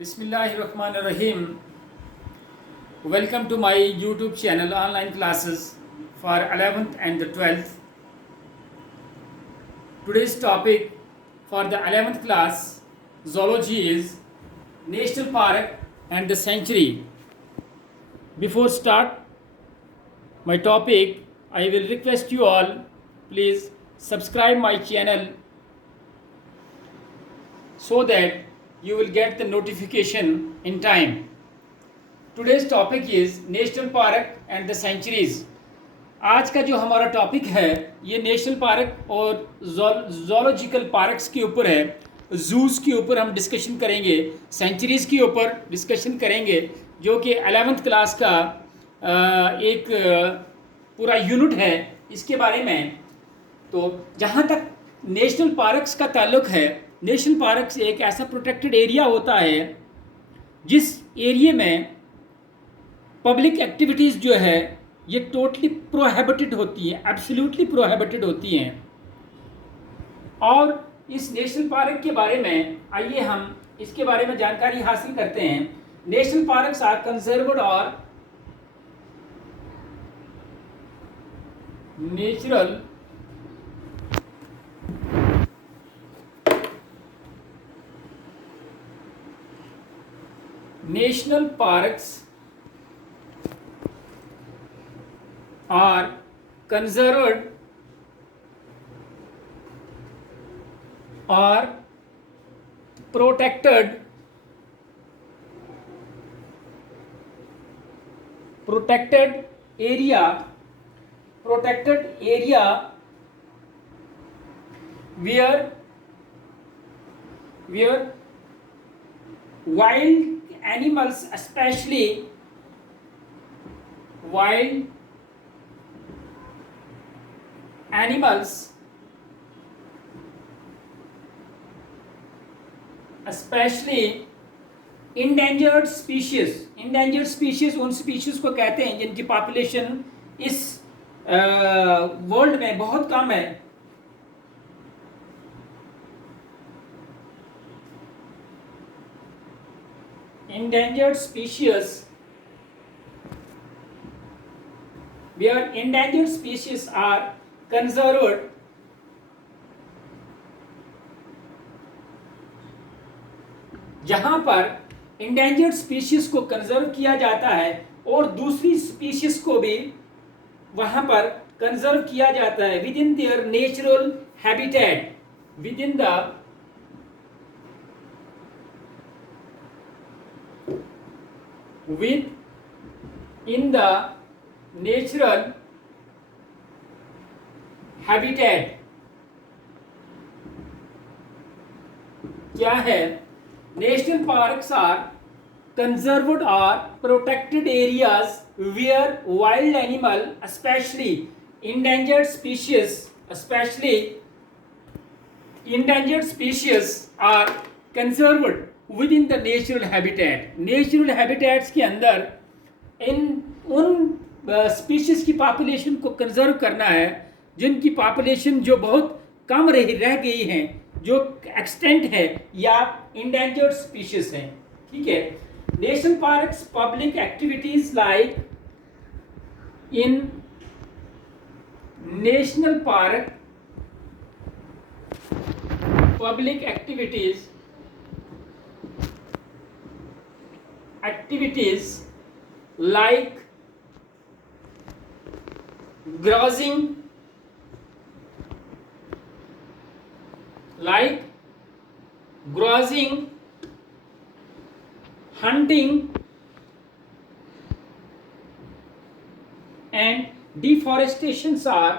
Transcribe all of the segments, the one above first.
Bismillahirrahmanirrahim. Welcome to my YouTube channel online classes for 11th and the 12th. Today's topic for the 11th class zoology is National Park and the Sanctuary. Before start my topic, I will request you all please subscribe my channel so that you will get the notification in time. Today's topic is National Park and the Sanctuaries. आज का जो हमारा topic है ये national park और zoological parks के ऊपर है, जूस के ऊपर हम डिस्कशन करेंगे, सेंचुरीज़ के ऊपर डिस्कशन करेंगे, जो कि 11th क्लास का एक पूरा यूनिट है इसके बारे में। तो जहाँ तक नेशनल पार्क्स का ताल्लुक है, नेशनल पार्क्स एक ऐसा प्रोटेक्टेड एरिया होता है जिस एरिया में पब्लिक एक्टिविटीज़ जो है ये टोटली प्रोहिबिटेड होती हैं, एब्सोल्युटली प्रोहिबिटेड होती हैं। और इस नेशनल पार्क के बारे में आइए हम इसके बारे में जानकारी हासिल करते हैं। नेशनल पार्क्स आर कंजर्व्ड और natural national parks are conserved or protected area where wild animals, especially wild animals, especially endangered species उन स्पीशीज को कहते हैं जिनकी पॉपुलेशन इस वर्ल्ड में बहुत कम है। Endangered species, where endangered species are conserved, जहां पर endangered species को कंजर्व किया जाता है और दूसरी स्पीशीज को भी वहां पर कंजर्व किया जाता है with in their natural habitat, with in the within the natural habitat। क्या है? नेशनल पार्क्स आर कंजर्व्ड और protected areas where wild animal, especially endangered species are conserved within the natural habitat। Natural habitats के अंदर उन species की population को conserve करना है जिनकी पॉपुलेशन जो बहुत कम रह गई हैं, जो एक्सटेंट है या इंडेंजर्ड स्पीशीज हैं। ठीक है। National parks public activities like in national park public activities like grazing, hunting and deforestations are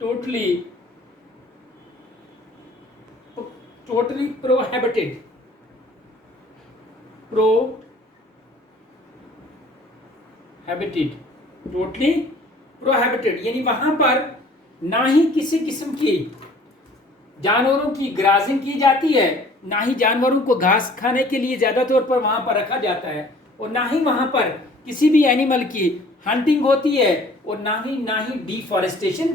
totally prohibited। Totally prohibited यानी वहां पर ना ही किसी किस्म की जानवरों की ग्राजिंग की जाती है, ना ही जानवरों को घास खाने के लिए ज्यादा तौर पर वहां पर रखा जाता है, और ना ही वहां पर किसी भी एनिमल की हंटिंग होती है और ना ही डिफॉरेस्टेशन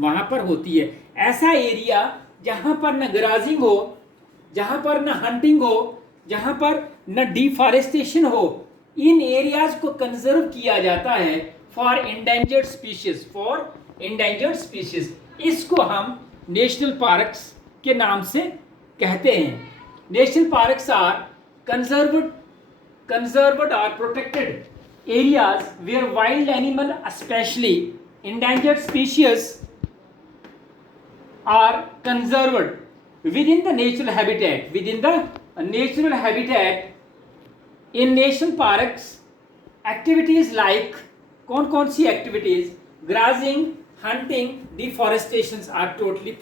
वहां पर होती है। ऐसा एरिया जहां पर न ग्राजिंग हो, जहां पर न हंटिंग हो, जहां पर न डिफॉरेस्टेशन हो, इन एरियाज को कंजर्व किया जाता है फॉर इंडेंजर्ड स्पीशीज। इसको हम नेशनल पार्क्स के नाम से कहते हैं। National parks are conserved or protected areas where wild animal, especially endangered species, are conserved within the natural habitat. In national parks, activities like कौन सी activities? Grazing, hunting, deforestation are totally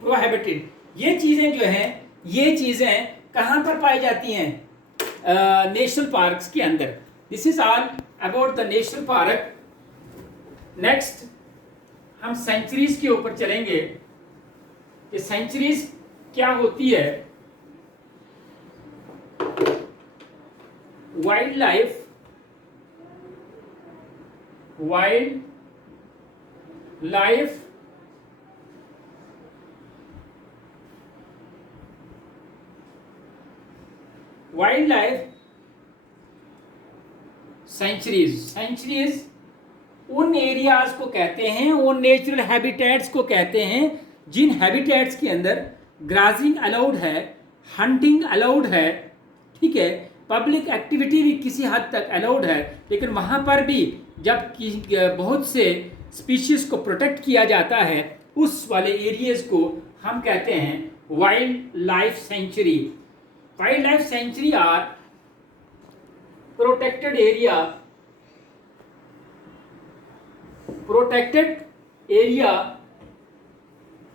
prohibited. ये चीजें जो हैं, ये चीजें कहां पर पाई जाती हैं? नेशनल पार्क्स के अंदर। This is all about the national park. Next हम सेंचुरीज के ऊपर चलेंगे कि सेंचुरीज क्या होती है। वाइल्ड लाइफ सेंचुरीज उन एरियाज को कहते हैं, उन नेचुरल हैबिटेट्स को कहते हैं जिन हैबिटेट्स के अंदर ग्राजिंग अलाउड है, हंटिंग अलाउड है, ठीक है, पब्लिक एक्टिविटी भी किसी हद तक अलाउड है, लेकिन वहां पर भी जब बहुत से स्पीशीज को प्रोटेक्ट किया जाता है, उस वाले एरियाज को हम कहते हैं wild life sanctuary. Wild life sanctuary are protected area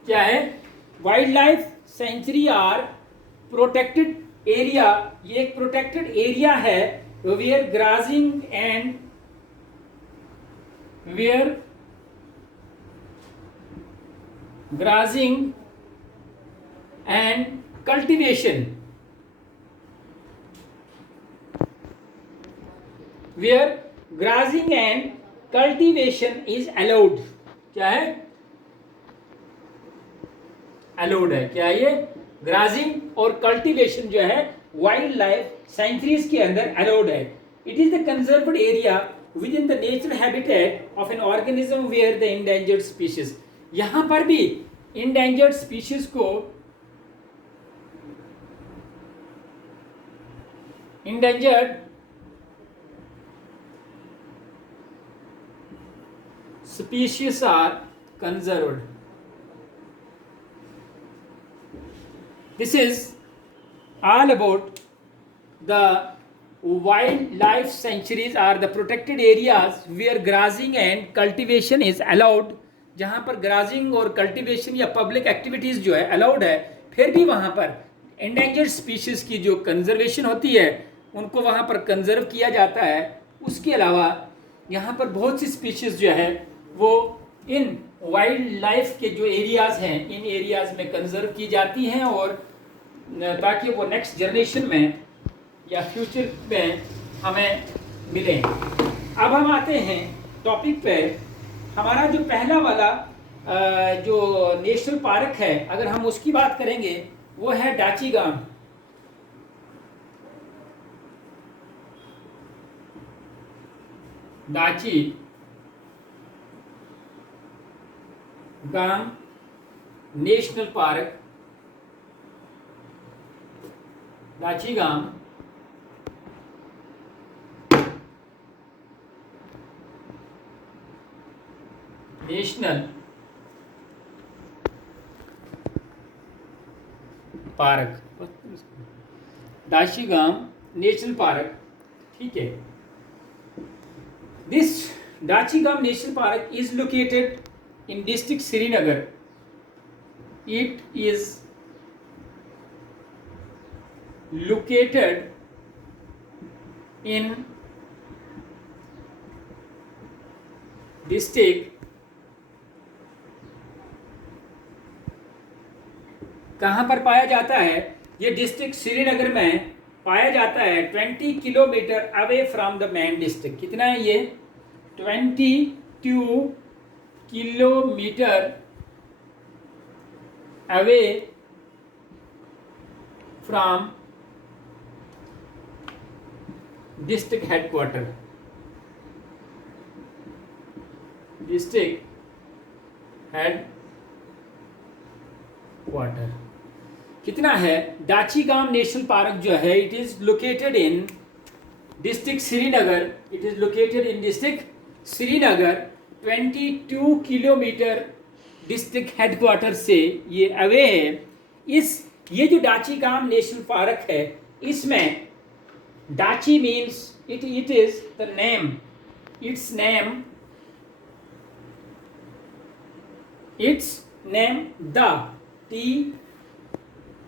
क्या है? Wild life sanctuary are protected area. ये एक प्रोटेक्टेड एरिया है where grazing and cultivation is allowed. क्या है? अलाउड है। क्या ये? ग्राजिंग और कल्टीवेशन जो है वाइल्ड लाइफ सेंचुरीज के अंदर अलाउड है। It is the conserved area within the natural habitat of an organism where the endangered species. यहां पर भी इंडेंजर्ड स्पीशीज को endangered species are conserved. This is all about the wildlife sanctuaries are the protected areas where grazing and cultivation is allowed. जहाँ पर ग्राजिंग और cultivation या public activities जो है अलाउड है, फिर भी वहाँ पर एंडेंजर्ड स्पीशीज़ की जो कंजर्वेशन होती है उनको वहाँ पर कंजर्व किया जाता है। उसके अलावा यहाँ पर बहुत सी स्पीशीज़ जो है वो इन वाइल्ड लाइफ के जो एरियाज़ हैं, इन एरियाज़ में कंजर्व की जाती हैं, और ताकि वो नेक्स्ट जनरेशन में या फ्यूचर में हमें मिलें। अब हम आते हैं टॉपिक पे। हमारा जो पहला वाला जो नेशनल पार्क है, अगर हम उसकी बात करेंगे, वो है Dachigam. Dachigam national park. Dachigam national park. Dachigam national park, ठीक है। This Dachigam national park is located in district Srinagar. It is located in district कहाँ पर पाया जाता है? ये डिस्ट्रिक्ट श्रीनगर में पाया जाता है 20 kilometre away from the main district. कितना है ये? 22 kilometre away from district headquarter. District headquarter कितना है? दाचीगाम नेशनल पार्क जो है, it is located in district Srinagar. It is located in district Srinagar. 22 kilometre district headquarter से ये अवे है। ये जो दाचीगाम नेशनल पार्क है, इसमें Dachi means it is the name, it's name the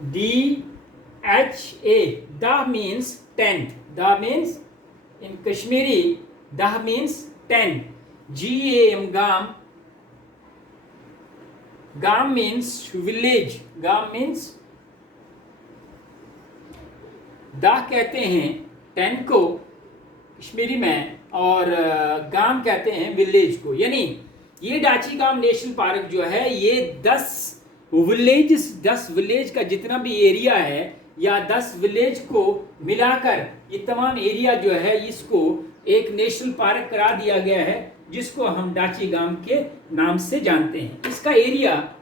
TDHA, dah means tent. Dah means in Kashmiri, dah means tent. GAM, Gam means village. Gam means dah कहते हैं tent को कश्मीरी में, और गाम कहते हैं विलेज को। यानी ये दाचीगाम नेशनल पार्क जो है, ये 10 विलेज का जितना भी एरिया है, या 10 विलेज को मिलाकर ये तमाम एरिया जो है, इसको एक नेशनल पार्क करा दिया गया है, जिसको हम दाचीगाम के नाम से जानते हैं। इसका area,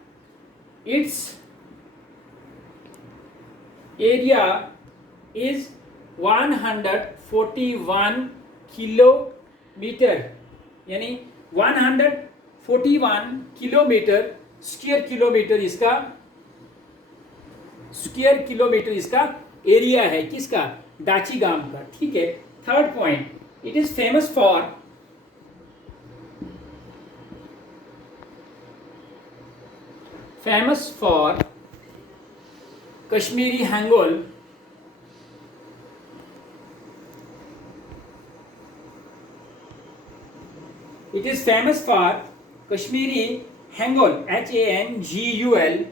it's area is 141 kilometre, यानी 141 किलोमीटर स्क्वायर किलोमीटर इसका एरिया है। किसका? दाचीगाम का। ठीक है। Third point, it is famous for Kashmiri hangul. It is famous for Kashmiri hangul, HANGUL।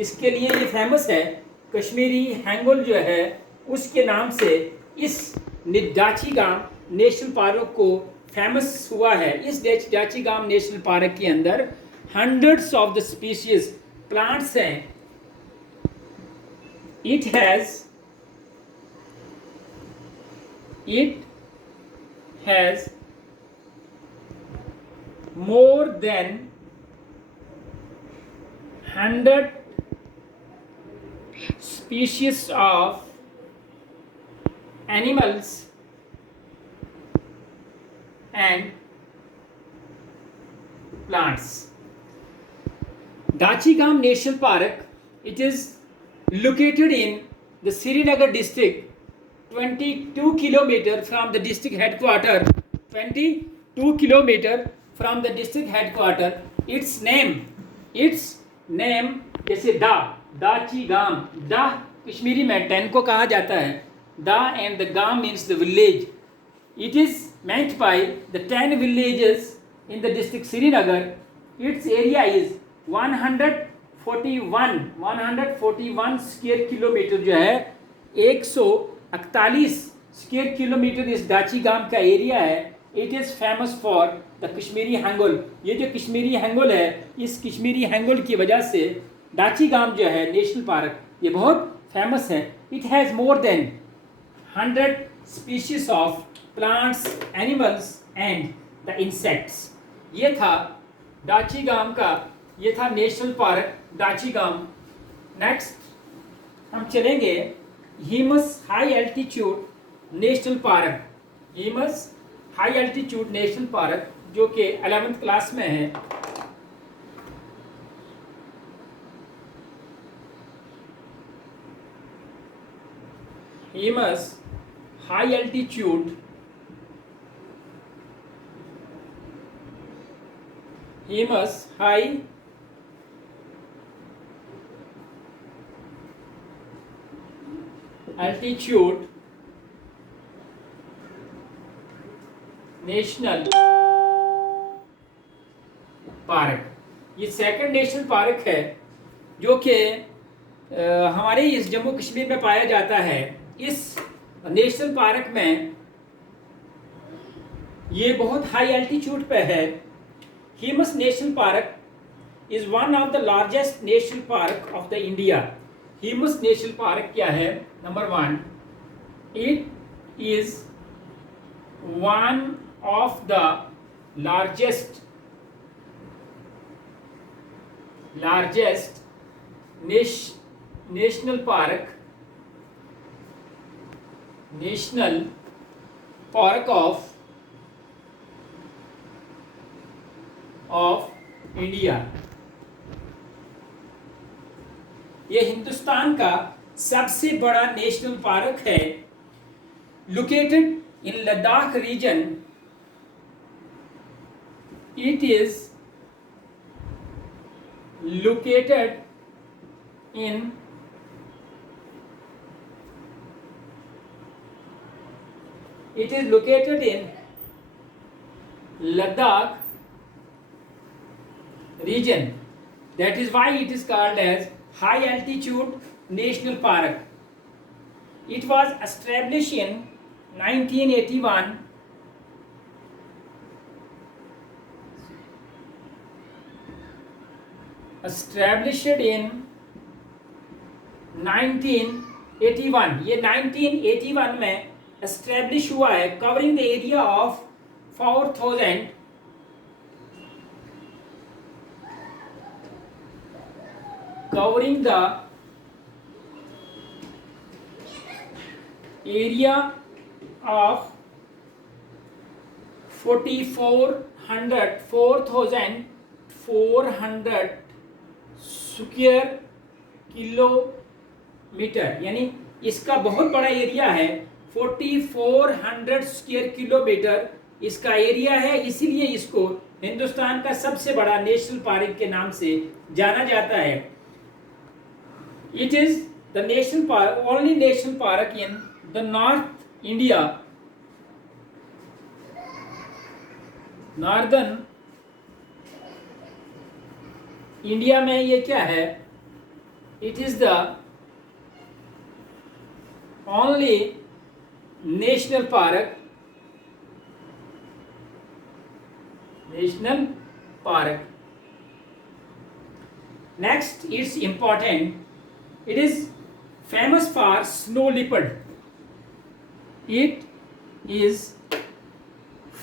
इसके लिए ये फेमस है। कश्मीरी हैंगोल जो है, उसके नाम से इस दाचीगाम नेशनल पार्क को फेमस हुआ है। इस दाचीगाम नेशनल पार्क के अंदर hundreds of the species plants हैं। It has more than 100 species of animals and plants. Dachigam National Park, it is located in the Srinagar district, 22 kilometer from the district headquarter, 22 kilometer from the district headquarter. Its name जैसे दाचीगाम, दा कश्मीरी में ten को कहा जाता है, दा and the गाम means the village. It is meant by the 10 villages in the district Srinagar. Its area is 141 square kilometre जो है, 141 स्क्वायर किलोमीटर इस दाचीगाम का एरिया है। It is famous for the Kashmiri hangul. ये जो कश्मीरी हैंगोल है, इस कश्मीरी हैंगोल की वजह से दाचीगाम जो है नेशनल पार्क, ये बहुत फेमस है। It has more than 100 species of plants, animals and the insects. ये था दाचीगाम का, ये था नेशनल पार्क दाचीगाम। नेक्स्ट हम चलेंगे Hemis high altitude national park. Hemis high altitude national park जो कि 11th क्लास में है। Hemis high altitude national park, ये सेकंड नेशनल पार्क है जो कि हमारे इस जम्मू कश्मीर में पाया जाता है। इस नेशनल पार्क में ये बहुत हाई एल्टीट्यूड पे है। Hemis national park is one of the largest national park of the India. Hemis national park क्या है? Number 1, it is one of the largest national park of India. ये हिंदुस्तान का सबसे बड़ा नेशनल पार्क है। Located in Ladakh region, it is located in Ladakh region. That is why it is called as high altitude national park. It was established in 1981. Established in 1981। ये 1981 में establish हुआ है। Covering the area of 4000 covering the area of 4,400 square kilometre, यानी इसका बहुत बड़ा area है। 4,400 square kilometre इसका एरिया है, इसीलिए इसको हिंदुस्तान का सबसे बड़ा नेशनल पार्क के नाम से जाना जाता है। It is the national park, only national park in the north India, northern India में। ये क्या है? It is the only national park, next it's important, it is famous for snow leopard. It is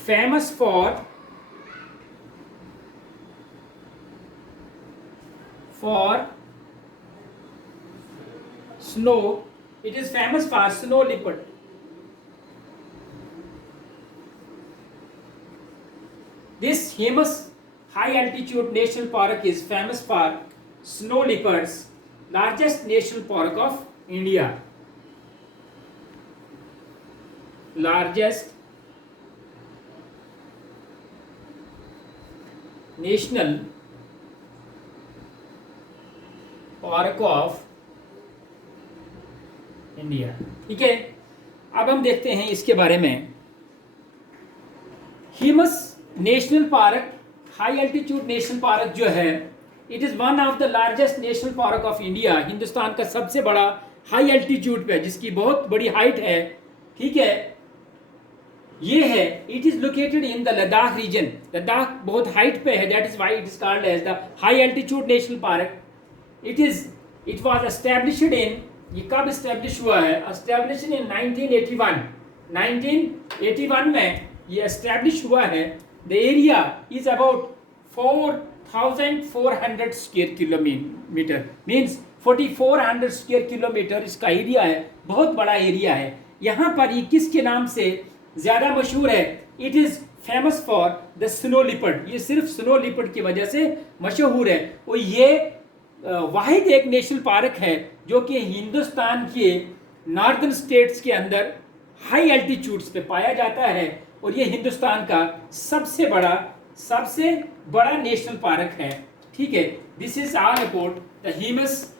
famous for snow. It is famous for snow leopard. This famous high altitude national park is famous for snow leopards, largest national park of India. Largest national park of India. ठीक है, अब हम देखते हैं इसके बारे में। Hemis national park, high altitude national park जो है, it is one of the largest national park of India. Hindustan का सबसे बड़ा हाई एल्टीट्यूड पे, जिसकी बहुत बड़ी हाइट है। ठीक है, ये है। It is located in the Ladakh region. Ladakh बहुत हाइट पे है, that is why it is called as the high altitude national park. It was established in, ये कब एस्टेब्लिश हुआ है? Established in 1981। 1981 में ये एस्टेब्लिश हुआ है। The area is about 4,400 square kilometre, means 4,400 square kilometre इसका एरिया है। बहुत बड़ा एरिया है। यहाँ पर ये किसके नाम से ज़्यादा मशहूर है? It is famous for the snow leopard. ये सिर्फ स्नो लिपर्ड की वजह से मशहूर है। और ये वाहिद एक नेशनल पार्क है जो कि हिंदुस्तान के नॉर्दर्न स्टेट्स के अंदर हाई एल्टीट्यूड्स पे पाया जाता है। और ये हिंदुस्तान का सबसे बड़ा नेशनल पार्क है। ठीक है, this is all about the Hemis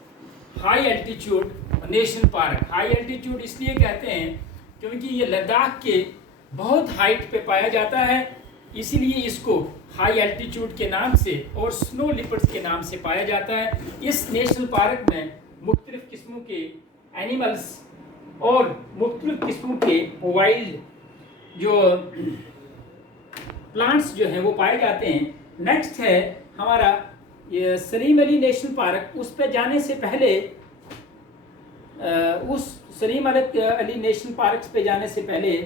high altitude national park. High altitude इसलिए कहते हैं क्योंकि ये लद्दाख के बहुत हाइट पे पाया जाता है, इसीलिए इसको हाई एल्टीट्यूड के नाम से और स्नो लिपर्ड्स के नाम से पाया जाता है। इस नेशनल पार्क में मुख्तलिफ किस्मों के एनिमल्स और मुख्तलिफ किस्मों के वाइल्ड जो प्लांट्स जो हैं वो पाए जाते हैं। नेक्स्ट है हमारा ये सलीम अली नेशनल पार्क। उस पर जाने से पहले उस सलीम अली नेशनल पार्क पे जाने से पहले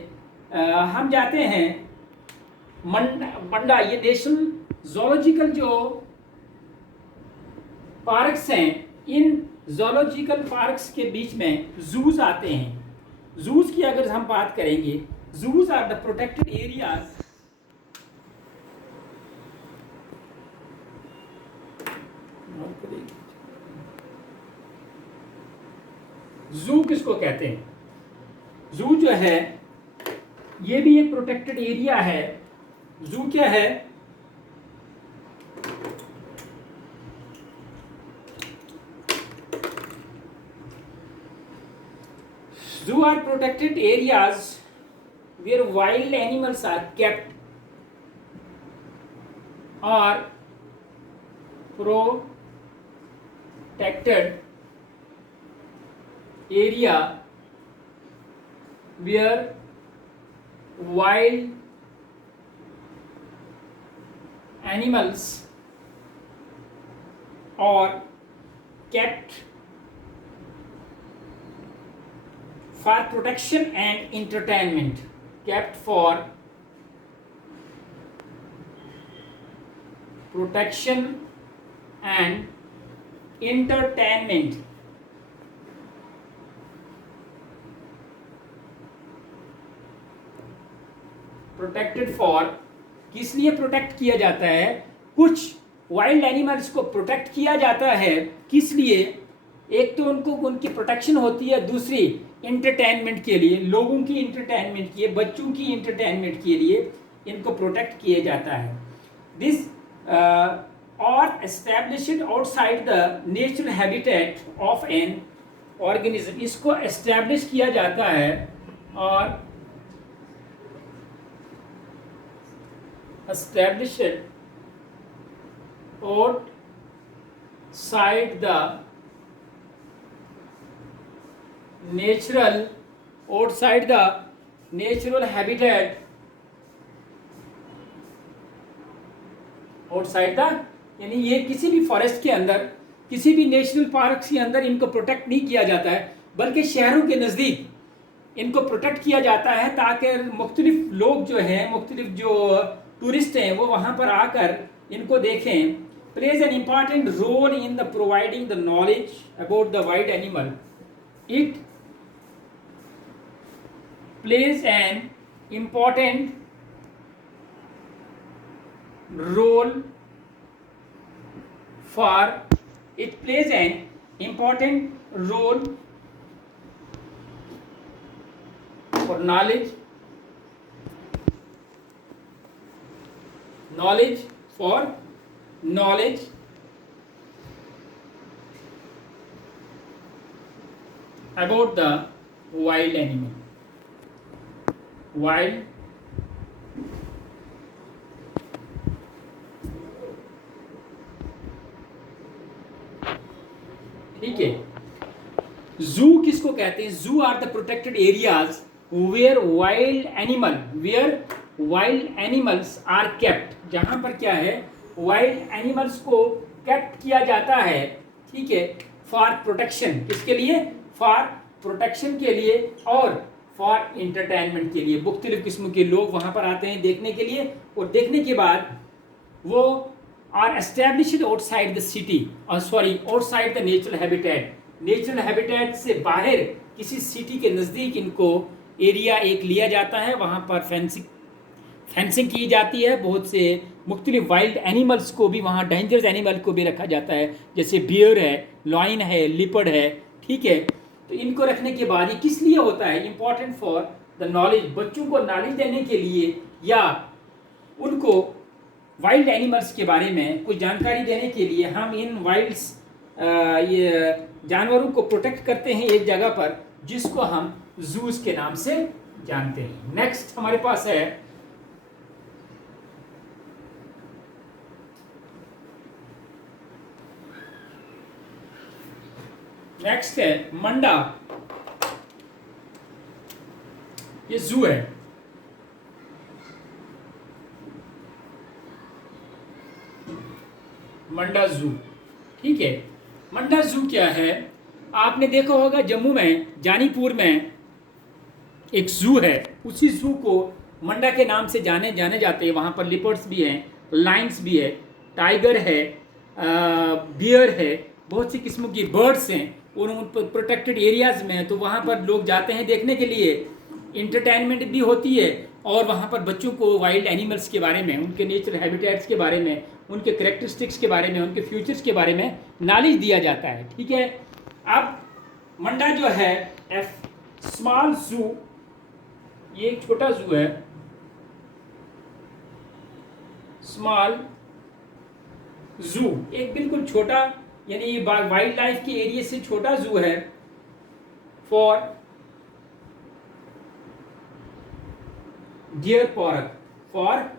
हम जाते हैं मंडा। ये नेशनल जोलॉजिकल जो पार्क्स हैं, इन जोलॉजिकल पार्क्स के बीच में जूज आते हैं। जूज की अगर हम बात करेंगे, जूज आर द प्रोटेक्टेड एरियाज जू किसको कहते हैं? जू जो है ये भी एक प्रोटेक्टेड एरिया है। जू क्या है? Zoo are protected areas where wild animals are kept or protected area where wild animals are kept for protection and entertainment. Kept for protection and entertainment. Protected for, किस लिए प्रोटेक्ट किया जाता है? कुछ वाइल्ड एनिमल्स को protect किया जाता है, किस लिए? एक तो उनको उनकी प्रोटेक्शन होती है, दूसरी इंटरटेनमेंट के लिए, लोगों की इंटरटेनमेंट के लिए, बच्चों की इंटरटेनमेंट के लिए इनको प्रोटेक्ट किया जाता है। दिस और established outside the natural habitat of an organism. इसको एस्टैब्लिश किया जाता है और established outside the natural habitat, outside the, यानी ये किसी भी फॉरेस्ट के अंदर, किसी भी नेशनल पार्क के अंदर इनको प्रोटेक्ट नहीं किया जाता है, बल्कि शहरों के नज़दीक इनको प्रोटेक्ट किया जाता है ताकि मुख्तलिफ लोग जो हैं, मुख्तलिफ जो टूरिस्ट हैं वो वहाँ पर आकर इनको देखें। Plays an important role in the providing the knowledge about the wild animal. It plays an important role for, it plays an important role for knowledge for knowledge about the wild animal, wild ठीक है। जू किसको कहते हैं? Zoo are the protected areas where wild animals are kept, जहां पर क्या है, वाइल्ड एनिमल्स को केप्ट किया जाता है, ठीक है, फॉर प्रोटेक्शन। किसके लिए? फॉर प्रोटेक्शन के लिए और फॉर इंटरटेनमेंट के लिए। मुख्तलिफ किस्म के लोग वहां पर आते हैं देखने के लिए, और देखने के बाद वो are established outside the city, or sorry outside the natural habitat। Natural habitat से बाहर किसी सिटी के नज़दीक इनको एरिया एक लिया जाता है, वहाँ पर फेंसिंग की जाती है। बहुत से मुख्तलिफ वाइल्ड एनिमल्स को भी वहाँ, डेंजरस एनिमल को भी रखा जाता है, जैसे बियर है, लॉइन है, लिपर्ड है, ठीक है। तो इनको रखने के बाद ये किस लिए होता है? इम्पॉर्टेंट फॉर द नॉलेज, बच्चों को नॉलेज देने के लिए या उनको वाइल्ड एनिमल्स के बारे में कुछ जानकारी देने के लिए हम इन ये जानवरों को प्रोटेक्ट करते हैं एक जगह पर, जिसको हम जूस के नाम से जानते हैं। नेक्स्ट हमारे पास है नेक्स्ट है मंडा, ये जू है। मंडा जू, ठीक है। मंडा जू क्या है? आपने देखा होगा जम्मू में जानीपुर में एक जू है, उसी जू को मंडा के नाम से जाने जाते हैं। वहाँ पर लिपर्ड्स भी हैं, लाइन्स भी है, टाइगर है, बियर है, बहुत सी किस्मों की बर्ड्स हैं, और उन प्रोटेक्टेड एरियाज में है। तो वहाँ पर लोग जाते हैं देखने के लिए, इंटरटेनमेंट भी होती है, और वहाँ पर बच्चों को वाइल्ड एनिमल्स के बारे में, उनके नेचुरल हैबिटेट्स के बारे में, उनके करेक्टरिस्टिक्स के बारे में, उनके फ्यूचर्स के बारे में नॉलेज दिया जाता है, ठीक है। अब मंडा जो है स्मॉल जू, ये एक छोटा जू है, स्मॉल जू, एक बिल्कुल छोटा, यानी ये वाइल्ड लाइफ के एरिया से छोटा जू है फॉर डियर पार्क, फॉर,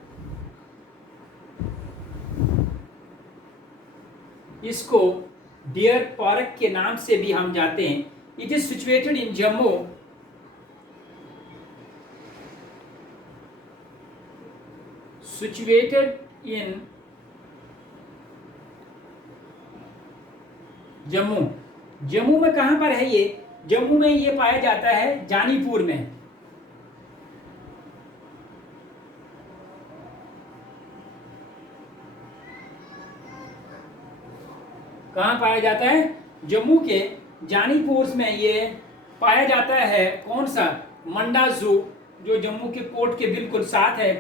इसको डियर पार्क के नाम से भी हम जाते हैं। It is situated in Jammu, situated in Jammu. Jammu में कहां पर है ये? जम्मू में ये पाया जाता है जानीपुर में। कहां पाया जाता है? जम्मू के जानीपुर में ये पाया जाता है। कौन सा? मंडा जू, जो जम्मू के पोर्ट के बिल्कुल साथ है।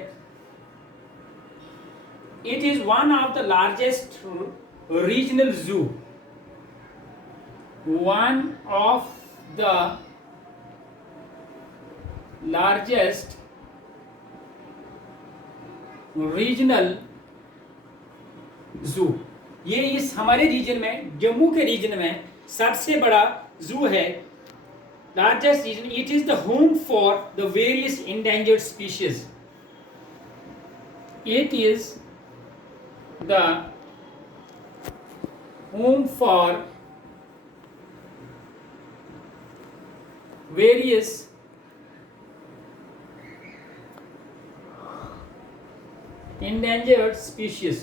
It is one of the largest regional जू, one of the largest regional zoo। ये इस हमारे रीजन में, जम्मू के रीजन में सबसे बड़ा जू है, largest region. It is the home for the various endangered species. It is the home for various endangered species।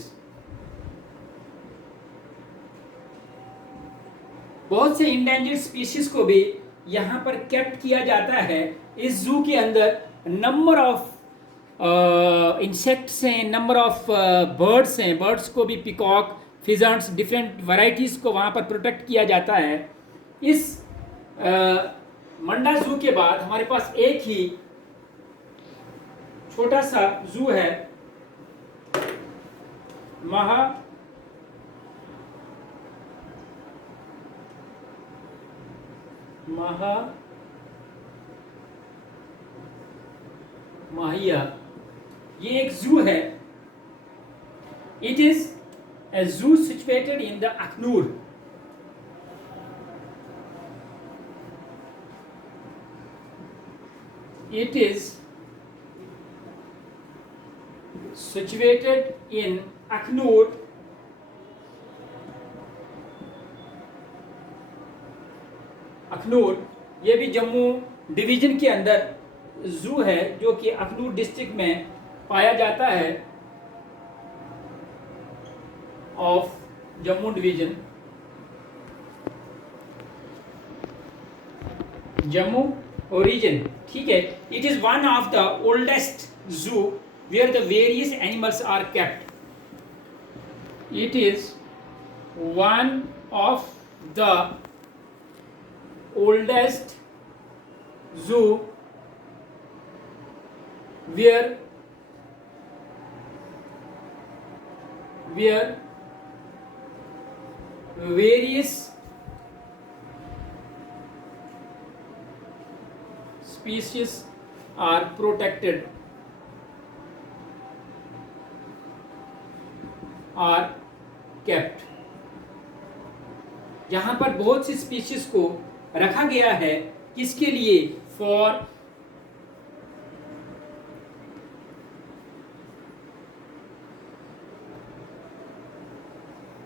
बहुत से इंडेंजर्ड स्पीशीज को भी यहाँ पर कैप्ट किया जाता है। इस जू के अंदर नंबर ऑफ इंसेक्ट्स हैं, नंबर ऑफ बर्ड्स हैं, बर्ड्स को भी, पिकॉक, फिजेंट्स, डिफरेंट वैरायटीज को वहाँ पर प्रोटेक्ट किया जाता है। इस मंडा जू के बाद हमारे पास एक ही छोटा सा जू है, माहिया। ये एक जू है। इट इज ए जू situated in the Akhnoor. It is situated in Aknoor, Akhnoor. ये भी जम्मू डिवीजन के अंदर जू है, जो कि अखनूर डिस्ट्रिक्ट में पाया जाता है, of Jammu division, Jammu origin, ठीक है। It is one of the oldest zoo where the various animals are kept. It is one of the oldest zoo where various species are protected, are kept। यहाँ पर बहुत सी species को रखा गया है, किसके लिए? फॉर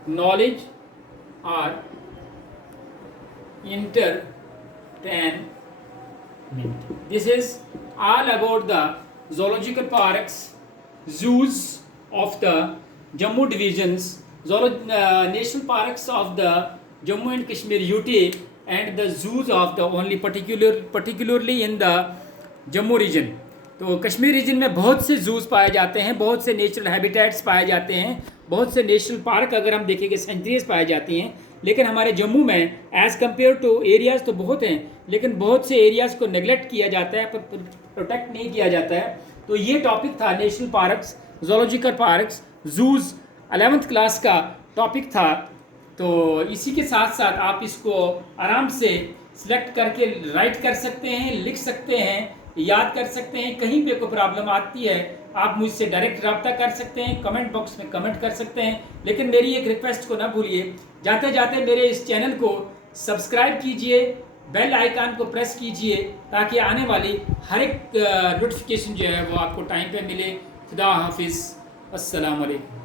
नॉलेज और entertainment. This is all about the zoological parks, zoos of the Jammu divisions, national parks of the Jammu and Kashmir UT, and the zoos of the only particularly in the Jammu region. तो Kashmir reason में बहुत से juice पाए जाते हैं, बहुत से natural habitats पाए जाते हैं, बहुत से नेशनल पार्क अगर हम देखेंगे सेंचुरीज पाई जाती हैं. लेकिन हमारे जम्मू में एज़ कम्पेयर टू एरियाज़ तो बहुत हैं, लेकिन बहुत से एरियाज़ को नेगलेक्ट किया जाता है, प्रोटेक्ट नहीं किया जाता है. तो ये टॉपिक था national parks, zoological parks, use 11th class का टॉपिक था. तो इसी के साथ साथ आप इसको आराम से सिलेक्ट करके राइट कर सकते हैं, लिख सकते हैं, याद कर सकते हैं. कहीं पे कोई प्रॉब्लम आती है आप मुझसे डायरेक्ट रब्ता कर सकते हैं, कमेंट बॉक्स में कमेंट कर सकते हैं. लेकिन मेरी एक रिक्वेस्ट को ना भूलिए, जाते जाते मेरे इस चैनल को सब्सक्राइब कीजिए, बेल आइकन को प्रेस कीजिए, ताकि आने वाली हर एक नोटिफिकेशन जो है वो आपको टाइम पे मिले. खुदा हाफिज़, अस्सलाम वालेकुम.